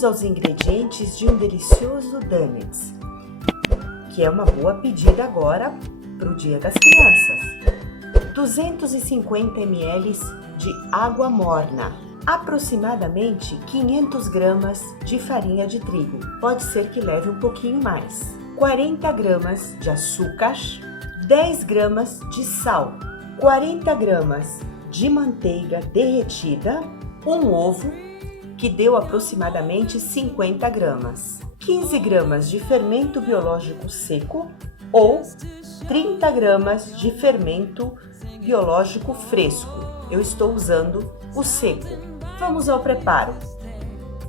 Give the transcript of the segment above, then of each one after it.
Vamos aos ingredientes de um delicioso donuts, que é uma boa pedida agora para o Dia das Crianças. 250 ml de água morna, aproximadamente 500 gramas de farinha de trigo, pode ser que leve um pouquinho mais, 40 gramas de açúcar, 10 gramas de sal, 40 gramas de manteiga derretida, um ovo, que deu aproximadamente 50 gramas, 15 gramas de fermento biológico seco ou 30 gramas de fermento biológico fresco. Eu estou usando o seco. Vamos ao preparo.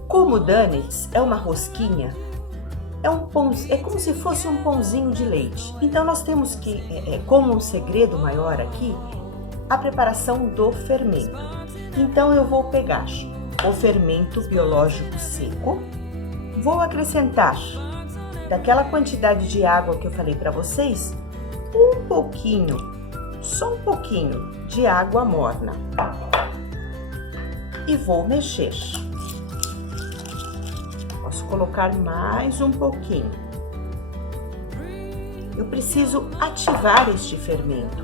Como o donuts é uma rosquinha, é como se fosse um pãozinho de leite. Então nós temos que, como um segredo maior aqui, a preparação do fermento. Então eu vou pegar o fermento biológico seco, vou acrescentar daquela quantidade de água que eu falei para vocês, um pouquinho, só um pouquinho de água morna e vou mexer. Posso colocar mais um pouquinho. Eu preciso ativar este fermento.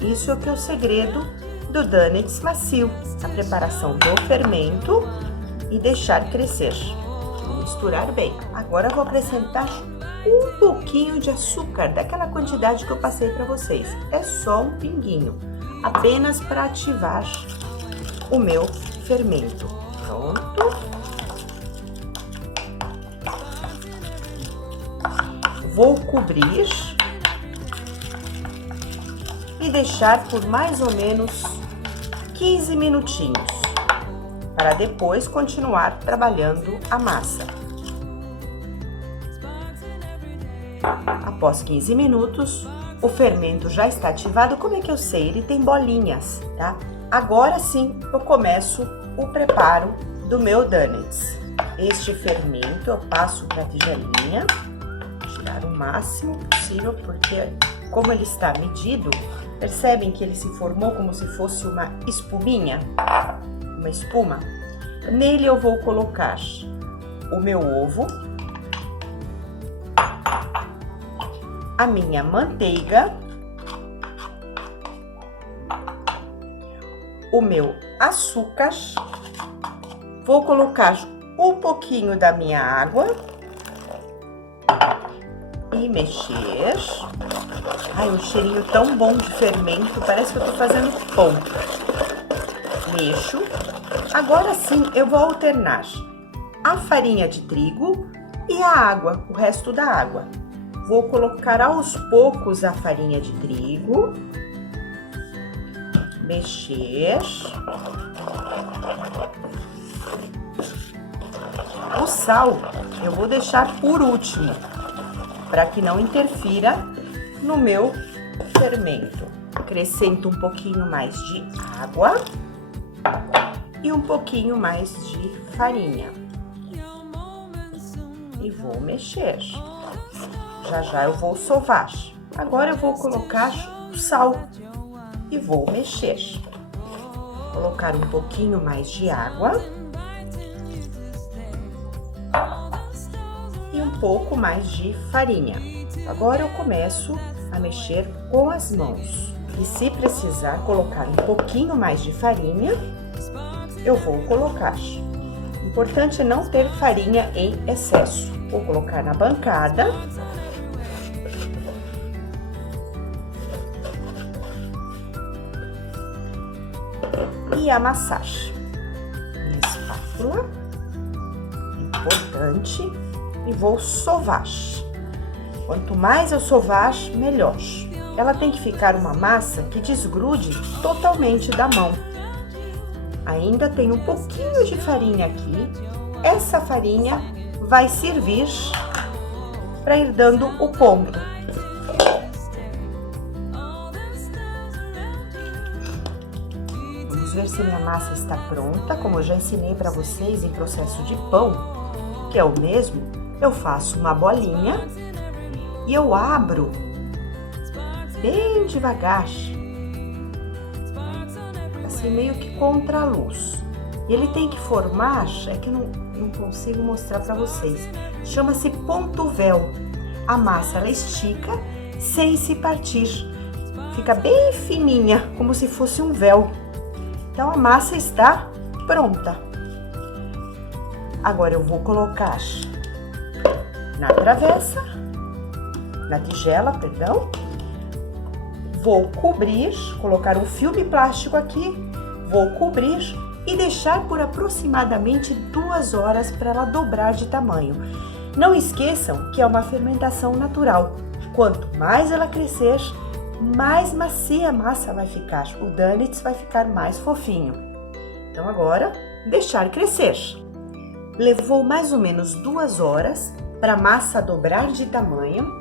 Isso é o que é o segredo do donuts macio, a preparação do fermento e deixar crescer. Vou misturar bem. Agora vou acrescentar um pouquinho de açúcar, daquela quantidade que eu passei para vocês. É só um pinguinho, apenas para ativar o meu fermento. Pronto. Vou cobrir e deixar por mais ou menos 15 minutinhos, para depois continuar trabalhando a massa. Após 15 minutos, o fermento já está ativado. Como é que eu sei? Ele tem bolinhas, tá? Agora sim, eu começo o preparo do meu donuts. Este fermento eu passo para a tigelinha, tirar o máximo possível, porque como ele está medido, percebem que ele se formou como se fosse uma espuminha, uma espuma? Nele eu vou colocar o meu ovo, a minha manteiga, o meu açúcar, vou colocar um pouquinho da minha água e mexer. Ai, um cheirinho tão bom de fermento, parece que eu tô fazendo pão. Mexo. Agora sim, eu vou alternar a farinha de trigo e a água, o resto da água. Vou colocar aos poucos a farinha de trigo. Mexer. O sal eu vou deixar por último, para que não interfira no meu fermento. Acrescento um pouquinho mais de água e um pouquinho mais de farinha. E vou mexer. Já já eu vou sovar. Agora eu vou colocar o sal e vou mexer. Colocar um pouquinho mais de água e um pouco mais de farinha. Agora eu começo a mexer com as mãos. E se precisar colocar um pouquinho mais de farinha, eu vou colocar. O importante é não ter farinha em excesso. Vou colocar na bancada. E amassar. Minha espátula. Importante. E vou sovar. Quanto mais eu sovar, melhor. Ela tem que ficar uma massa que desgrude totalmente da mão. Ainda tem um pouquinho de farinha aqui. Essa farinha vai servir para ir dando o ponto. Vamos ver se minha massa está pronta. Como eu já ensinei para vocês em processo de pão, que é o mesmo, eu faço uma bolinha e eu abro bem devagar, assim meio que contra a luz. E ele tem que formar, é que não consigo mostrar para vocês. Chama-se ponto véu. A massa ela estica sem se partir. Fica bem fininha, como se fosse um véu. Então a massa está pronta. Agora eu vou colocar na travessa, na tigela, perdão. Vou cobrir, colocar um filme plástico aqui, vou cobrir e deixar por aproximadamente 2 horas para ela dobrar de tamanho. Não esqueçam que é uma fermentação natural. Quanto mais ela crescer, mais macia a massa vai ficar. O donuts vai ficar mais fofinho. Então agora, deixar crescer. Levou mais ou menos 2 horas para a massa dobrar de tamanho.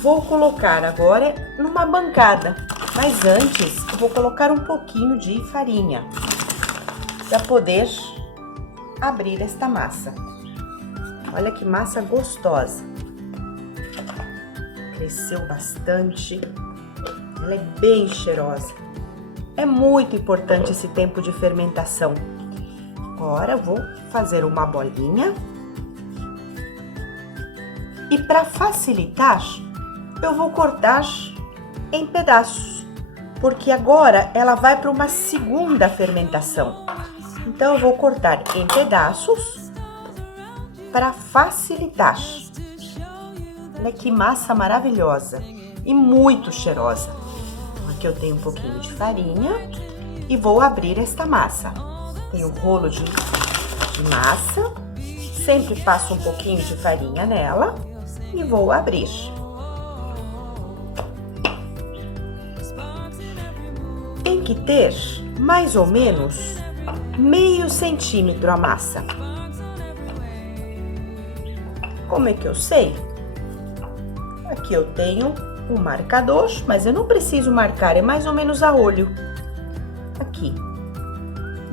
Vou colocar agora numa bancada, mas antes eu vou colocar um pouquinho de farinha para poder abrir esta massa. Olha que massa gostosa. Cresceu bastante, ela é bem cheirosa. É muito importante esse tempo de fermentação. Agora eu vou fazer uma bolinha. E para facilitar, eu vou cortar em pedaços, porque agora ela vai para uma segunda fermentação. Então eu vou cortar em pedaços para facilitar. Olha que massa maravilhosa e muito cheirosa. Aqui eu tenho um pouquinho de farinha e vou abrir esta massa. Tenho um rolo de massa, sempre passo um pouquinho de farinha nela e vou abrir. Tem que ter mais ou menos meio centímetro a massa. Como é que eu sei? Aqui eu tenho um marcador, mas eu não preciso marcar, é mais ou menos a olho. Aqui,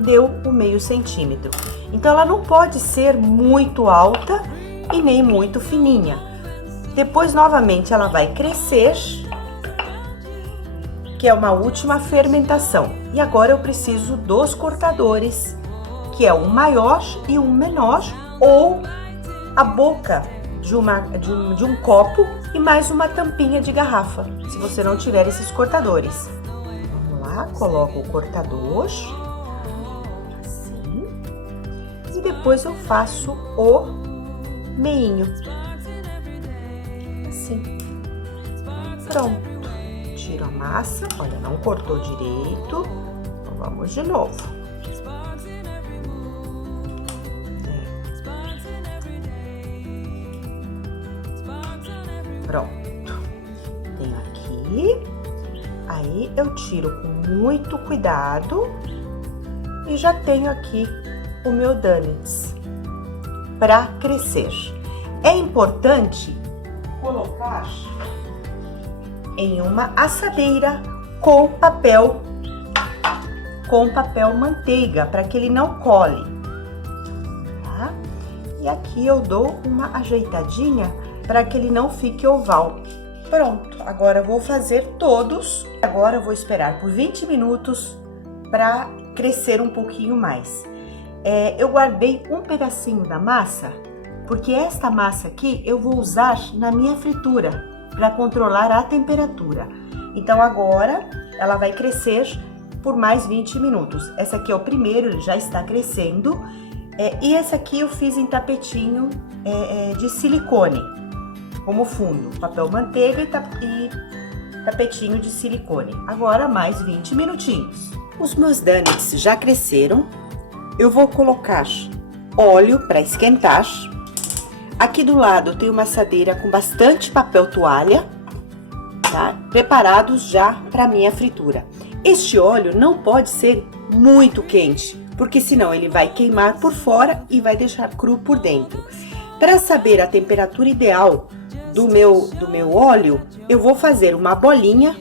deu o meio centímetro. Então ela não pode ser muito alta e nem muito fininha. Depois, novamente, ela vai crescer, que é uma última fermentação. E agora eu preciso dos cortadores, que é um maior e um menor, ou a boca de um copo e mais uma tampinha de garrafa, se você não tiver esses cortadores. Vamos lá, coloco o cortador, assim, e depois eu faço o meinho, assim, pronto. Tiro a massa, olha, não cortou direito, então vamos de novo. Pronto, tenho aqui, aí eu tiro com muito cuidado e já tenho aqui o meu donuts para crescer. É importante colocar em uma assadeira com papel manteiga, para que ele não cole, tá? E aqui eu dou uma ajeitadinha para que ele não fique oval. Pronto, agora eu vou fazer todos. Agora eu vou esperar por 20 minutos para crescer um pouquinho mais. Eu guardei um pedacinho da massa, porque esta massa aqui eu vou usar na minha fritura, para controlar a temperatura. Então agora ela vai crescer por mais 20 minutos. Essa aqui é o primeiro, ele já está crescendo. E esse aqui eu fiz em tapetinho de silicone, como fundo, papel manteiga e tapetinho de silicone. Agora mais 20 minutinhos. Os meus donuts já cresceram. Eu vou colocar óleo para esquentar. Aqui do lado eu tenho uma assadeira com bastante papel toalha, tá? Preparados já para minha fritura. Este óleo não pode ser muito quente, porque senão ele vai queimar por fora e vai deixar cru por dentro. Para saber a temperatura ideal do meu óleo, eu vou fazer uma bolinha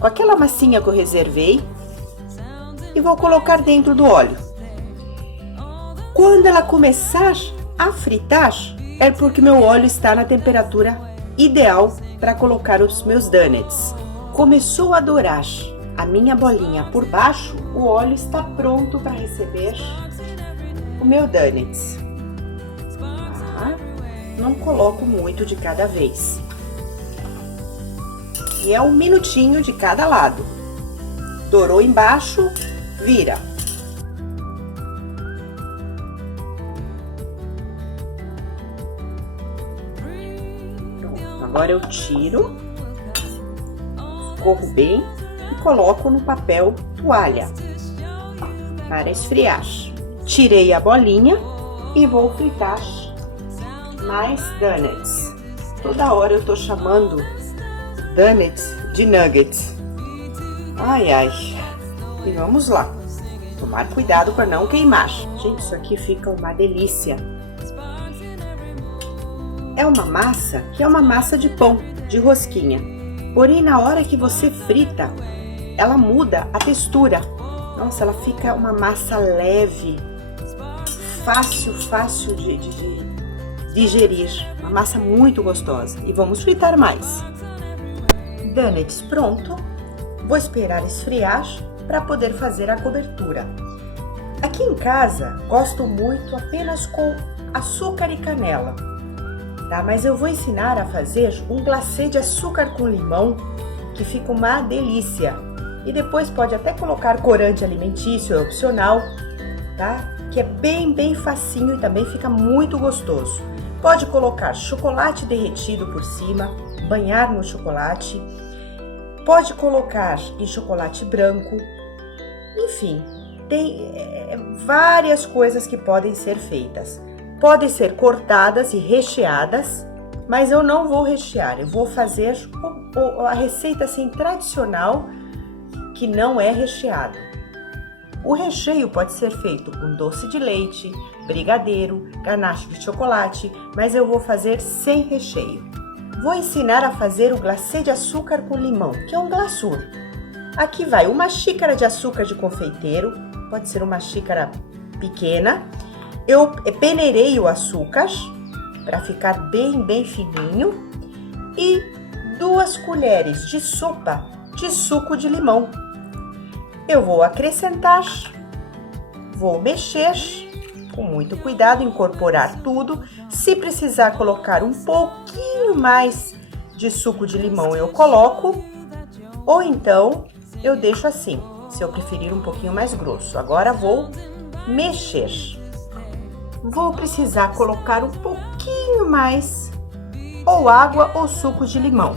com aquela massinha que eu reservei e vou colocar dentro do óleo. Quando ela começar a fritar, é porque meu óleo está na temperatura ideal para colocar os meus donuts. Começou a dourar a minha bolinha por baixo, o óleo está pronto para receber o meu donuts. Tá? Não coloco muito de cada vez. E é 1 minutinho de cada lado. Dourou embaixo, vira. Pronto, agora eu tiro, escorro bem e coloco no papel toalha para esfriar. Tirei a bolinha e vou fritar mais donuts. Toda hora eu tô chamando donuts de nuggets. Ai, ai. E vamos lá. Tomar cuidado para não queimar. Gente, isso aqui fica uma delícia. É uma massa que é uma massa de pão, de rosquinha. Porém, na hora que você frita, ela muda a textura. Nossa, ela fica uma massa leve, fácil de digerir. Uma massa muito gostosa. E vamos fritar mais. Donuts pronto. Vou esperar esfriar para poder fazer a cobertura. Aqui em casa, gosto muito apenas com açúcar e canela, tá? Mas eu vou ensinar a fazer um glacê de açúcar com limão, que fica uma delícia. E depois pode até colocar corante alimentício, é opcional, tá? Que é bem facinho e também fica muito gostoso. Pode colocar chocolate derretido por cima, banhar no chocolate. Pode colocar em chocolate branco. Enfim, tem várias coisas que podem ser feitas. Podem ser cortadas e recheadas, mas eu não vou rechear. Eu vou fazer a receita assim tradicional, que não é recheado. O recheio pode ser feito com doce de leite, brigadeiro, ganache de chocolate, mas eu vou fazer sem recheio. Vou ensinar a fazer o glacê de açúcar com limão, que é um glaçur. Aqui vai 1 xícara de açúcar de confeiteiro, pode ser uma xícara pequena. Eu peneirei o açúcar para ficar bem fininho e 2 colheres de sopa de suco de limão. Eu vou acrescentar, vou mexer com muito cuidado, incorporar tudo. Se precisar colocar um pouquinho mais de suco de limão, eu coloco, ou então eu deixo assim, se eu preferir um pouquinho mais grosso. Agora vou mexer. Vou precisar colocar um pouquinho mais, ou água ou suco de limão,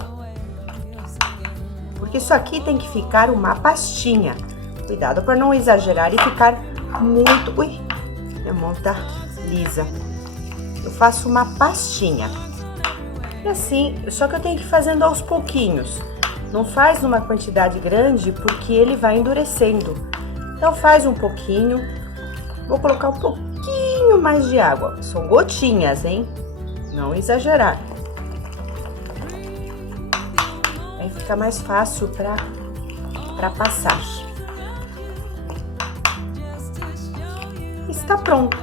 porque isso aqui tem que ficar uma pastinha. Cuidado para não exagerar e ficar muito... Ui, minha mão tá lisa. Eu faço uma pastinha. E assim, só que eu tenho que ir fazendo aos pouquinhos. Não faz numa quantidade grande, porque ele vai endurecendo. Então faz um pouquinho. Vou colocar um pouquinho mais de água. São gotinhas, hein? Não exagerar. Aí fica mais fácil para passar. Está pronto.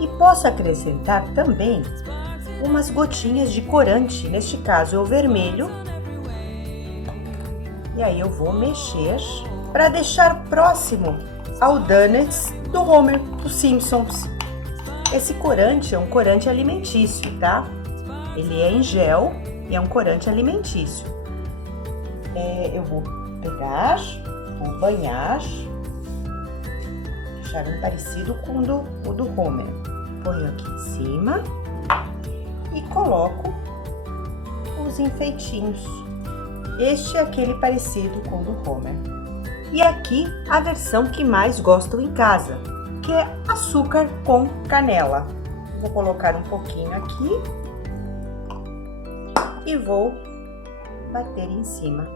E posso acrescentar também umas gotinhas de corante, neste caso é o vermelho. E aí eu vou mexer para deixar próximo ao donuts do Homer, dos Simpsons. Esse corante é um corante alimentício, tá? Ele é em gel e é um corante alimentício. Eu vou pegar, vou banhar, deixar um parecido com o do Homer. Ponho aqui em cima e coloco os enfeitinhos. Este é aquele parecido com o do Homer. E aqui a versão que mais gostam em casa, que é açúcar com canela. Vou colocar um pouquinho aqui e vou bater em cima.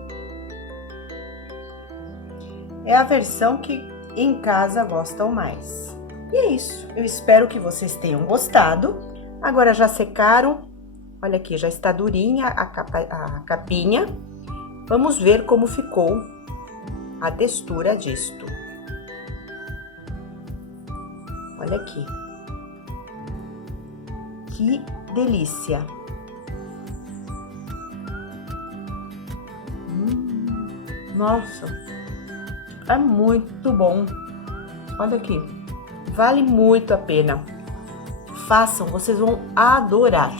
É a versão que em casa gostam mais. E é isso. Eu espero que vocês tenham gostado. Agora já secaram. Olha aqui, já está durinha a capinha. Vamos ver como ficou a textura disto. Olha aqui. Que delícia! Nossa, é muito bom. Olha aqui, vale muito a pena. Façam, vocês vão adorar.